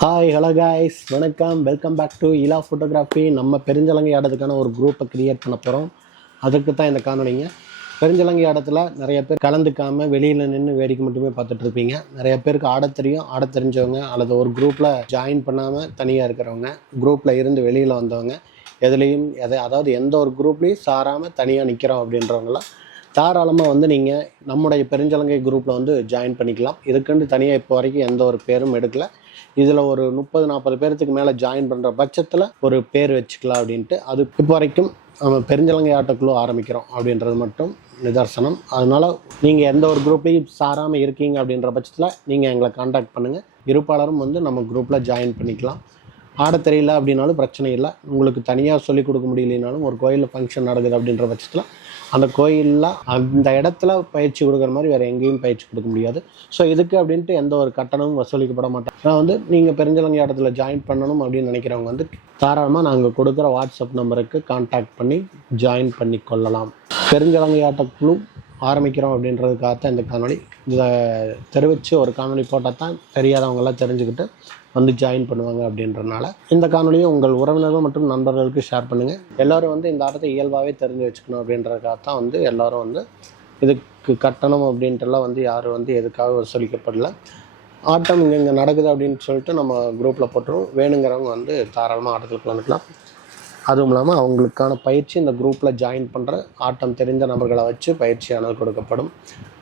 Hi hello guys வணக்கம். Welcome back to Ila photography நம்ம பெருஞ்சலங்கை ஆடத்துக்கான ஒரு குரூப்பை க்ரியேட் பண்ண போகிறோம் அதுக்கு தான் இந்த காணொலிங்க பெருஞ்சலங்கை ஆடத்தில் நிறைய பேர் கலந்துக்காமல் வெளியில் நின்று வேடிக்கை மட்டுமே பார்த்துட்ருப்பீங்க நிறைய பேருக்கு ஆட தெரியும். ஆட தெரிஞ்சவங்க அல்லது ஒரு குரூப்பில் ஜாயின் பண்ணாமல் தனியாக இருக்கிறவங்க குரூப்பில் இருந்து வெளியில் வந்தவங்க எதுலேயும் எதை அதாவது எந்த ஒரு குரூப்லேயும் சாராமல் தனியாக நிற்கிறோம் அப்படின்றவங்களாம் தாராளமாக வந்து நீங்கள் நம்முடைய பெருஞ்சலங்கை குரூப்பில் வந்து ஜாயின் பண்ணிக்கலாம். இதுக்குன்னு தனியாக இப்போ வரைக்கும் எந்த ஒரு பேரும் எடுக்கலை. இதில் ஒரு முப்பது நாற்பது பேர்த்துக்கு மேலே ஜாயின் பண்ணுற பட்சத்தில் ஒரு பேர் வச்சுக்கலாம் அப்படின்ட்டு அது இப்போ வரைக்கும் நம்ம பெருஞ்சலங்கை ஆட்டக்குழு ஆரம்பிக்கிறோம் அப்படின்றது மட்டும் நிதர்சனம். அதனால் நீங்கள் எந்த ஒரு குரூப்லேயும் சாராமல் இருக்கீங்க அப்படின்ற பட்சத்தில் நீங்கள் எங்களை காண்டாக்ட் பண்ணுங்கள் இருப்பாளரும் வந்து நம்ம குரூப்பில் ஜாயின் பண்ணிக்கலாம். ஆட தெரியல அப்படின்னாலும் பிரச்சனை இல்லை. உங்களுக்கு தனியாக சொல்லிக் கொடுக்க முடியலனாலும் ஒரு கோயிலில் ஃபங்க்ஷன் நடக்குது அப்படின்ற பட்சத்தில் அந்த கோயிலில் அந்த இடத்துல பயிற்சி கொடுக்குற மாதிரி வேறு எங்கேயும் பயிற்சி கொடுக்க முடியாது. ஸோ இதுக்கு அப்படின்ட்டு எந்த ஒரு கட்டணமும் வசூலிக்கப்பட மாட்டோம் நான் வந்து நீங்கள் பெருஞ்சலங்கை ஆட்டத்தில் ஜாயின் பண்ணணும் அப்படின்னு நினைக்கிறவங்க வந்து தாராளமாக நாங்கள் கொடுக்குற வாட்ஸ்அப் நம்பருக்கு காண்டாக்ட் பண்ணி ஜாயின் பண்ணி கொள்ளலாம். பெருஞ்சலங்கை ஆட்டக்குழு ஆரம்பிக்கிறோம் அப்படின்றதுக்காகத்தான் இந்த காணொலி இதை தெரிவித்து ஒரு காணொலி போட்டால் தான் தெரியாதவங்கெல்லாம் தெரிஞ்சுக்கிட்டு வந்து ஜாயின் பண்ணுவாங்க அப்படின்றனால இந்த காணொலியை உங்கள் உறவினர்கள் மற்றும் நண்பர்களுக்கு ஷேர் பண்ணுங்கள் எல்லோரும் வந்து இந்த ஆட்டத்தை இயல்பாகவே தெரிஞ்சு வச்சுக்கணும் அப்படின்றதுக்காக தான் வந்து எல்லோரும் வந்து இதுக்கு கட்டணம் அப்படின்ட்டுலாம் வந்து யாரும் வந்து எதுக்காக வசூலிக்கப்படல ஆட்டம் இங்கே இங்கே நடக்குது அப்படின்னு சொல்லிட்டு நம்ம குரூப்பில் போட்டுருவோம். வேணுங்கிறவங்க வந்து தாராளமாக ஆட்டத்தில் கலந்துக்கலாம். அதுவும் இல்லாமல் அவங்களுக்கான பயிற்சி இந்த குரூப்பில் ஜாயின் பண்ணுற ஆட்டம் தெரிந்த நபர்களை வச்சு பயிற்சியானது கொடுக்கப்படும்.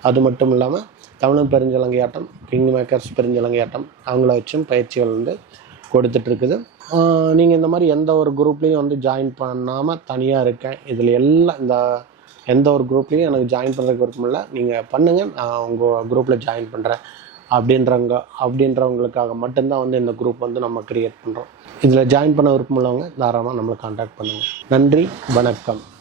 அது மட்டும் இல்லாமல் தமிழன் பெருஞ்சலங்கை ஆட்டம் கிங் மேக்கர்ஸ் பெருஞ்சலங்கை ஆட்டம் அவங்கள வச்சும் பயிற்சிகள் வந்து கொடுத்துட்ருக்குது நீங்கள் இந்த மாதிரி எந்த ஒரு குரூப்லேயும் வந்து ஜாயின் பண்ணாமல் தனியாக இருக்கேன் இதில் எல்லாம் இந்த எந்த ஒரு குரூப்லேயும் எனக்கு ஜாயின் பண்ணுறதுக்கு விருப்பம் இல்லை நீங்கள் பண்ணுங்கள் நான் உங்கள் குரூப்பில் ஜாயின் பண்ணுறேன் அப்படின்றவங்க அப்படின்றவங்களுக்காக மட்டும்தான் வந்து இந்த குரூப் வந்து நம்ம கிரியேட் பண்ணுறோம் இதில் ஜாயின் பண்ண விருப்பம் உள்ளவங்க தாராளமாக நம்மளை காண்டாக்ட் பண்ணுங்கள் நன்றி வணக்கம்.